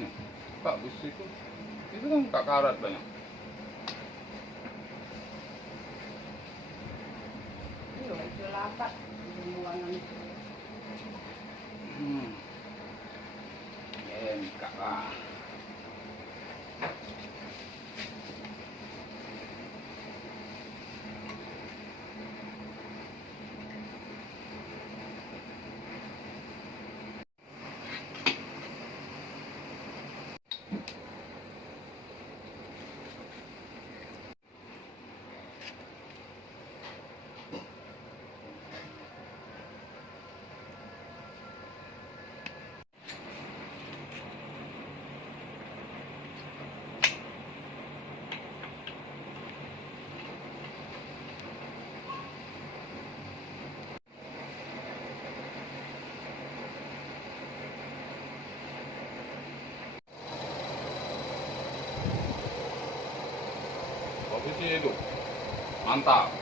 Ini, Kak, bus itu kan Kak karat banyak. Iya, itu lapat. Buangan itu. Kak lah. Posisi itu mantap.